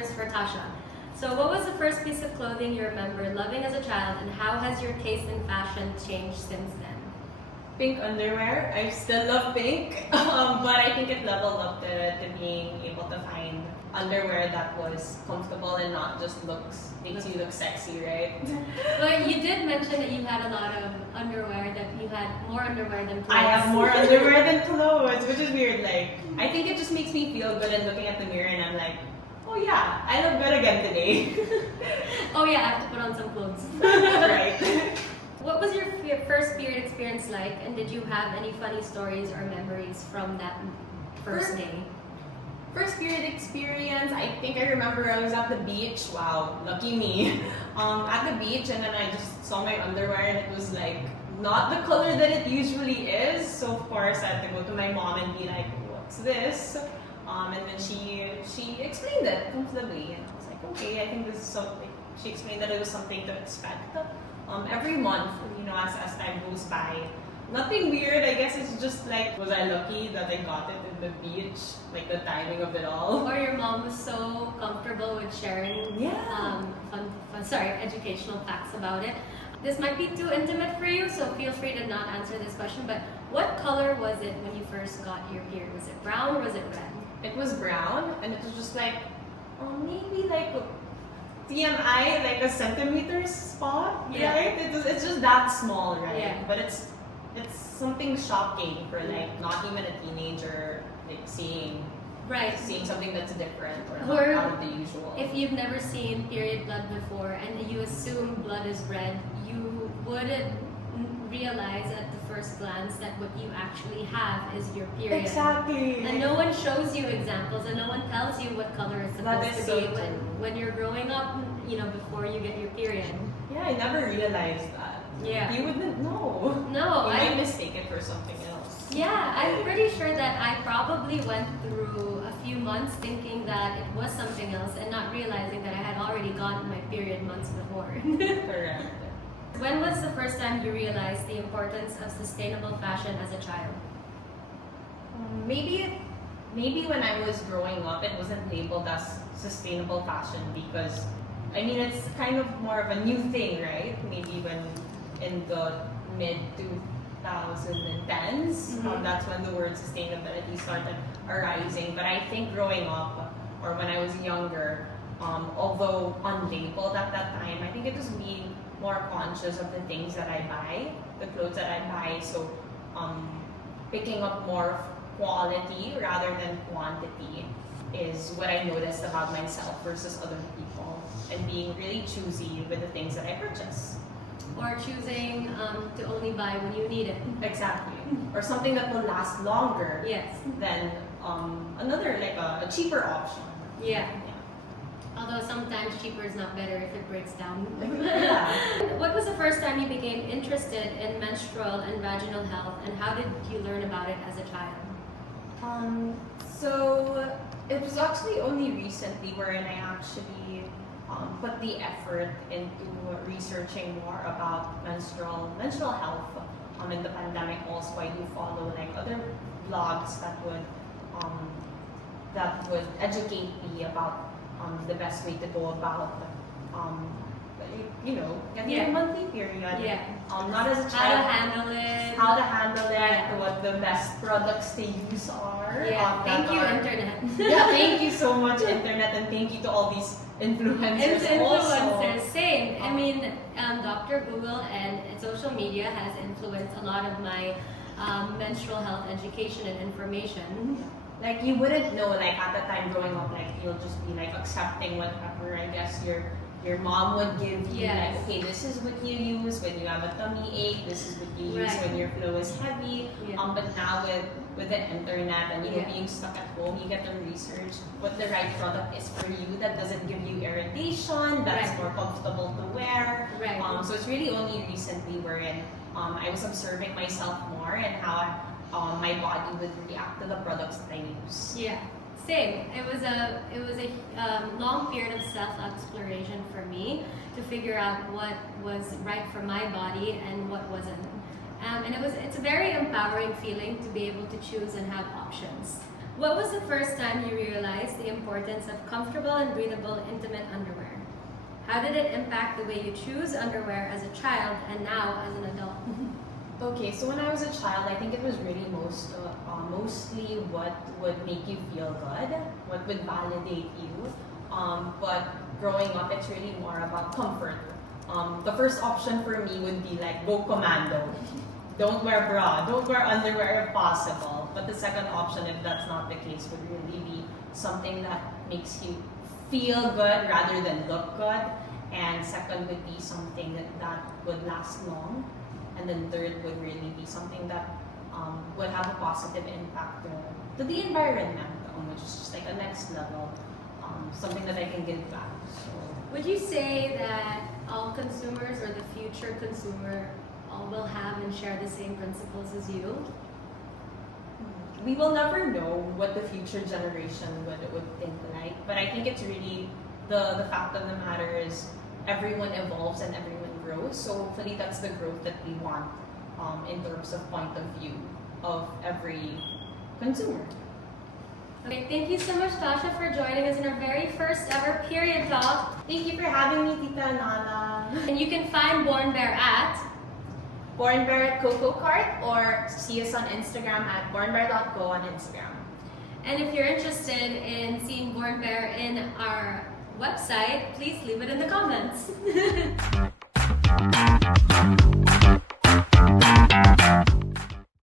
answers for Tasha. So what was the first piece of clothing you remember loving as a child, and how has your taste in fashion changed since then? Pink underwear. I still love pink, but I think it leveled up to being able to find underwear that was comfortable and not just makes you look sexy, right? Well, you did mention that you had a lot of underwear, that you had more underwear than clothes. I have more underwear than clothes, which is weird. Like, I think it just makes me feel good and looking at the mirror and I'm like, oh yeah, I look good again today. Oh yeah, I have to put on some clothes. Right. What was your first period experience like, and did you have any funny stories or memories from that first day? First period experience, I think I remember I was at the beach. Wow, lucky me. At the beach, and then I just saw my underwear and it was like not the color that it usually is. So of course I had to go to my mom and be like, what's this? And then she explained it comfortably, and I was like, okay, I think this is something. She explained that it was something to expect every month, as time goes by. Nothing weird, I guess it's just like, was I lucky that I got it in the beach? Like the timing of it all. Or your mom was so comfortable with sharing educational facts about it. This might be too intimate for you, so feel free to not answer this question, but what color was it when you first got your period? Was it brown or was it red? It was brown, and it was just like, maybe like TMI, like a centimeter spot, yeah. Right? It's just that small, right? Yeah. But it's something shocking for like not even a teenager, like seeing something that's different or not out of the usual. If you've never seen period blood before and you assume blood is red, you wouldn't realize at the first glance that what you actually have is your period. Exactly. And no one shows you examples, and no one tells you what color it's supposed to be when you're growing up, before you get your period. Yeah, I never realized that. Yeah. You wouldn't know. No, you might mistake it for something else. Yeah, I'm pretty sure that I probably went through a few months thinking that it was something else and not realizing that I had already gotten my period months before. Correct. When was the first time you realized the importance of sustainable fashion as a child? Maybe when I was growing up, it wasn't labeled as sustainable fashion because, it's kind of more of a new thing, right? Maybe when in the mid 2010s, that's when the word sustainability started arising. But I think growing up, or when I was younger, although unlabeled at that time, I think it was being more conscious of the things that I buy, the clothes that I buy. So picking up more quality rather than quantity is what I noticed about myself versus other people, and being really choosy with the things that I purchase. Or choosing to only buy when you need it. Exactly. Or something that will last longer than another, like a cheaper option. Yeah. Although sometimes cheaper is not better if it breaks down. Yeah. What was the first time you became interested in menstrual and vaginal health, and how did you learn about it as a child? So it was actually only recently wherein I actually put the effort into researching more about menstrual health. In the pandemic also, I do follow like other blogs that would educate me about the best way to go about getting a monthly period. Yeah. Not as a child. How to handle it. What the best products to use are. Yeah. Thank you, internet. Yeah, thank you so much, internet, and thank you to all these influencers. Also. Same. Dr. Google and social media has influenced a lot of my menstrual health education and information. Like you wouldn't know, like at the time growing up, like you'll just be like accepting whatever I guess your mom would give you. Yes. Like, okay, this is what you use when you have a tummy ache. This is what you use when your flow is heavy. Yeah. But now with the internet and being stuck at home, you get to research what the right product is for you that doesn't give you irritation, that's more comfortable to wear. Right. So it's really only recently wherein I was observing myself more and how my body would react to the products that I use. Yeah, same. It was a long period of self-exploration for me to figure out what was right for my body and what wasn't. And it's a very empowering feeling to be able to choose and have options. What was the first time you realized the importance of comfortable and breathable intimate underwear? How did it impact the way you choose underwear as a child and now as an adult? Okay, so when I was a child, I think it was really mostly what would make you feel good, what would validate you. But growing up, it's really more about comfort. The first option for me would be like, go commando. Don't wear bra, don't wear underwear if possible. But the second option, if that's not the case, would really be something that makes you feel good rather than look good. And second would be something that would last long. And then third would really be something that would have a positive impact to the environment, which is just like a next level, something that I can give back. So, Would you say that all consumers or the future consumer all will have and share the same principles as you? we will never know what the future generation would think like, but I think it's really the fact of the matter is everyone evolves and everyone grows. So hopefully that's the growth that we want in terms of point of view of every consumer. Okay, thank you so much, Tasha, for joining us in our very first ever period talk. Thank you for having me, Tita Nala. And you can find Born Bare at Born Bare at Coco Cart, or see us on Instagram at bornbare.co on Instagram. And if you're interested in seeing Born Bare in our website, please leave it in the comments.